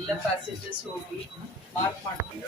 ಎಲ್ಲ ಪ್ಯಾಸೇಜಸ್ ಹೋಗಿ ಮಾರ್ಕ್ ಮಾಡ್ಕೊಂಡು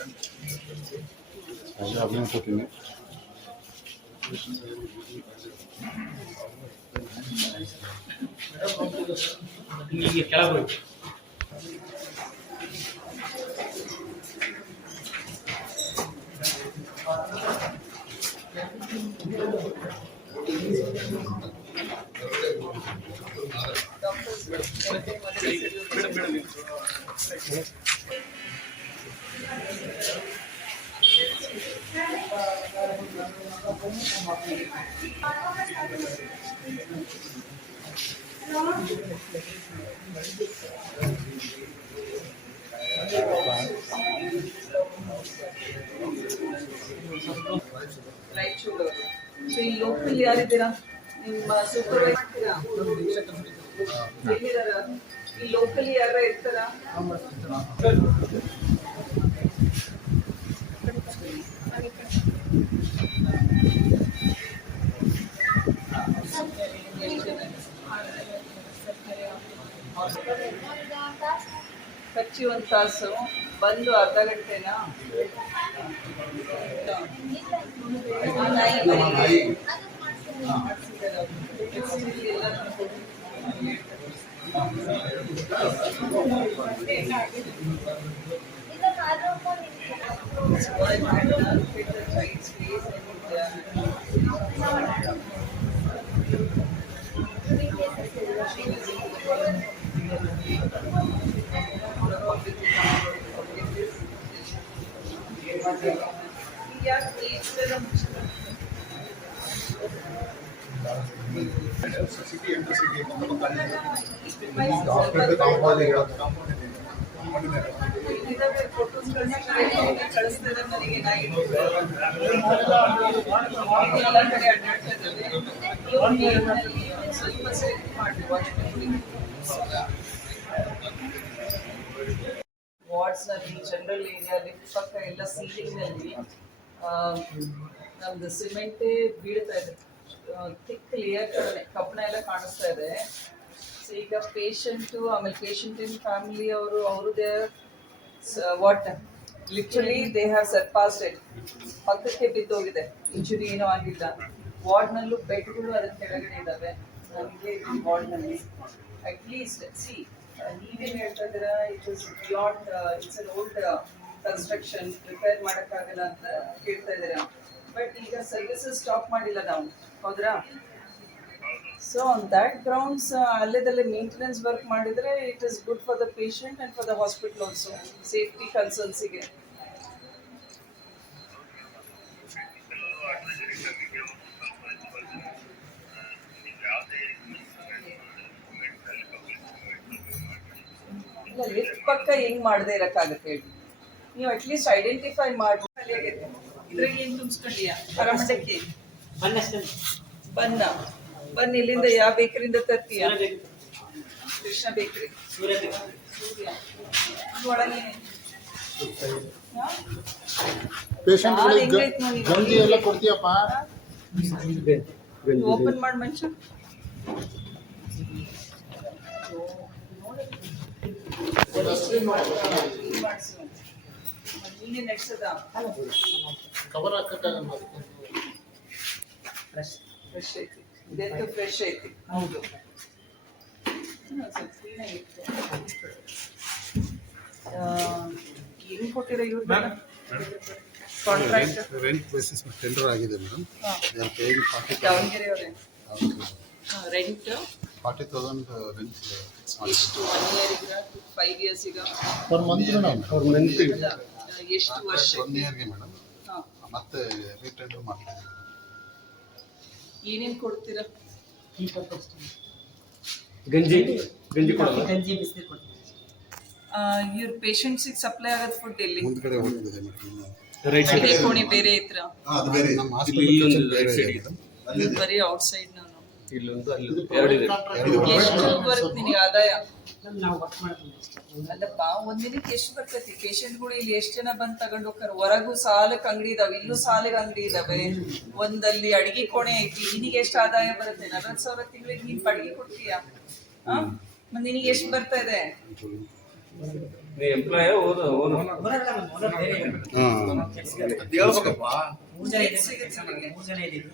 ರಾಯಚೂರು. ಸೊ ಈ ಲೋಕಲ್ ಯಾರಿದ್ದೀರಾ? ನಿಮ್ಮ ಸೂಪರ್ವೈಸರ್ ಎಲ್ಲಿದಾರ? ಈ ಲೋಕಲ್ ಯಾರ ಇರ್ತಾರ? ಖರ್ಚು ಒಂದು ತಾಸು ಬಂದು ಅರ್ಧ ಗಂಟೆನಾ? ಕಳಿಸ್ತಿದ್ದಾರೆ ನನಗೆ. ಎಲ್ಲ ಕಡೆ ಸ್ವಲ್ಪ ಸೇಫ್ ಮಾಡಿ ವಾರ್ಡ್ಸ್ ನಲ್ಲಿ, ಜನರಲ್ ಏರಿಯಾ, ಲಿಫ್ಟ್ ಪಕ್ಕ ಎಲ್ಲ ಸೀಲಿಂಗ್ ನಲ್ಲಿ ನಮ್ದು ಸಿಮೆಂಟೇ ಬೀಳ್ತಾ ಇದೆ. ಥಿಕ್ ಲೇಯರ್ ಕಬ್ಬಣ ಎಲ್ಲ ಕಾಣಿಸ್ತಾ ಇದೆ. ಸೊ ಈಗ ಪೇಷಂಟು, ಆಮೇಲೆ ಪೇಷಂಟಿನ ಫ್ಯಾಮಿಲಿ ಅವ್ರದ್ದೇ what literally they have surpassed it. ಪಕ್ಕಕ್ಕೆ ಬಿದ್ದೋಗಿದೆ, ಇಂಜುರಿ ಏನೂ ಆಗಿಲ್ಲ. ವಾರ್ಡ್ನಲ್ಲೂ ಬೆಡ್ಗಳು ಅದರ ಕೆಳಗಡೆ ಇದ್ದಾವೆ. ನನಗೆ ವಾರ್ಡ್ನಲ್ಲಿ ಅಟ್ಲೀಸ್ಟ್ ಸಿ ನೀವೇನು ಹೇಳ್ತಾ ಇದ್ದೀರಾ, it is beyond, it's an old construction, repair ಮಾಡೋಕ್ಕಾಗಲ್ಲ ಅಂತ ಹೇಳ್ತಾ ಇದ್ದೀರಾ. ಬಟ್ ಈಗ ಸರ್ವಿಸಸ್ ಸ್ಟಾಪ್ ಮಾಡಿಲ್ಲ ನಾವು, ಹೌದ್ರಾ? ಸೊ ಆನ್ ದ್ಯಾಟ್ ಗ್ರೌಂಡ್ಸ್ ಅಲ್ಲೇದಲ್ಲೇ ಮೇಂಟೆನೆನ್ಸ್ ವರ್ಕ್ ಮಾಡಿದರೆ it is good for the patient and for the hospital also, safety ಕನ್ಸರ್ನ್ಸಿಗೆ. ಇಲ್ಲ, ಲಿಫ್ಟ್ ಪಕ್ಕ ಹೆಂಗ್ ಮಾಡದೇ ಇರೋಕ್ಕಾಗತ್ತೆ ಹೇಳಿ? ನೀವು ಅಟ್ಲೀಸ್ಟ್ ಐಡೆಂಟಿಫೈ ಮಾಡಿ. ಇದ್ರಾಗ ಏನು ತುಂಬಿಸ್ಕೊಂಡಿಯಾ? ಅರಮಂಡಕ್ಕೆ ಬನ್ನ ಇಲ್ಲಿಂದ ಯಾವ ಬೇಕರಿಯಿಂದ ತರ್ತೀಯ? ಕೃಷ್ಣ ಬೇಕರಿ, ಸೂರ್ಯ ಒಳಗೆ ಓಪನ್ ಮಾಡಿ ಮನುಷ್ಯ ಇಲ್ಲಿ ನೆಡ್ಸದ ಕವರ್ ಫ್ರೆಶ್ ಐತಿ, ಇದೆಂತೂ ಫ್ರೆಶ್ ಐತಿ. ಹೌದು, ಏನು ಕೊಟ್ಟಿರೋ ಇವ್ರು ಕಾಂಟ್ರಾಕ್ಟ್? ರೆಂಟ್ ಬೇಸಿಸ್ ಟೆಂಡರ್ ಆಗಿದೆ ಮೇಡಮ್. ದಾವಣಗೆರೆ ಅವರೇ ರೆಂಟ್ 40,000 ರೆಂಟ್ ಫಿಕ್ಸ್ ಮಾಡಿ. ಎಷ್ಟು? 1 ಇಯರ್ಗ 5 ಇಯರ್ಸಿಗ per month madam? Per month. ಎಷ್ಟು ವರ್ಷ? 1 ಇಯರ್ಗೆ ಮೇಡಮ್. ಮತ್ತೆ ರೀಟೆಂಡರ್ ಮಾಡ್ತೀವಿ. ಏನೇನು ಕೊಡ್ತೀರಾ? ಗಂಜಿ ಕೊಡೋದು, ಗಂಜಿ ಬಿಸಿಲು ಕೊಡ್ತೀವಿ. ಇವ್ರ ಪೇಷಂಟ್ಸಿಗೆ ಸಪ್ಲೈ ಆಗೋದು ಫುಡ್ ಎಲ್ಲಿ? ಮುಂದ್ಗಡೆ ಹೋಗ್ತಿದೆ ಮೇಡಮ್. ಅಡಿಗೆ ಕೋಣೆ ಬೇರೆ ಇತ್ರ? ಅದು ಬೇರೆ ನಮ್ಮ ಹಾಸ್ಪಿಟಲ್ ಬೇರೆ ಇದೆ. ಬರೀ ಔಟ್ ಸೈಡ್ ನಾನು. ಇಲ್ಲೊಂದು ಅಲ್ಲಿ ಎರಡು ಇದೆ. ಎಷ್ಟು ಬರುತ್ತೆ ನಿನಗೆ ಆದಾಯ? ನಾವು ವರ್ಕ್ ಮಾಡ್ತೀವಿ. ಅಲ್ಲಪ್ಪ, ಒಂದಿನಕ್ಕೆ ಎಷ್ಟು ಬರ್ತೈತಿ? ಪೇಷಂಟ್ಗಳು ಇಲ್ಲಿ ಎಷ್ಟು ಜನ ಬಂದು ತಗೊಂಡು ಹೋಗ್ತಾರೆ? ಹೊರಗೂ ಸಾಲಕ್ಕೆ ಅಂಗಡಿ ಇದಾವೆ, ಇಲ್ಲೂ ಸಾಲಿಗೆ ಅಂಗಡಿ ಇದಾವೆ. ಒಂದಲ್ಲಿ ಅಡಿಗೆ ಕೋಣೆ ಐತಿ. ನಿನಗೆ ಎಷ್ಟು ಆದಾಯ ಬರುತ್ತೆ? 40,000 ತಿಂಗಳಿಗೆ ನೀನ್ ಅಡಿಗೆ ಕೊಡ್ತೀಯಾ? ಮತ್ತೆ ನಿನಗೆ ಎಷ್ಟು ಬರ್ತಾ ಇದೆ? ನೀ ಎಂಪ್ಲಾಯ ಓನರ್ ಓನರ್ ಅಲ್ಲ ಮ್ಯಾಮ್, ಓನರ್ ಬೇರೆ ಇದೆ. ಹೇಳ್ಬೇಕಪ್ಪ. 3 ಜನ ಇದೆ. 3 ಜನ ಇದ್ದೀವಿ.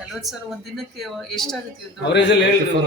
40 ಸಾವಿರ ಒಂದ್ ದಿನಕ್ಕೆ ಎಷ್ಟಾಗುತ್ತೆ ಇದು? ಅವರೇಜಲ್ಲಿ ಹೇಳಿದ್ರು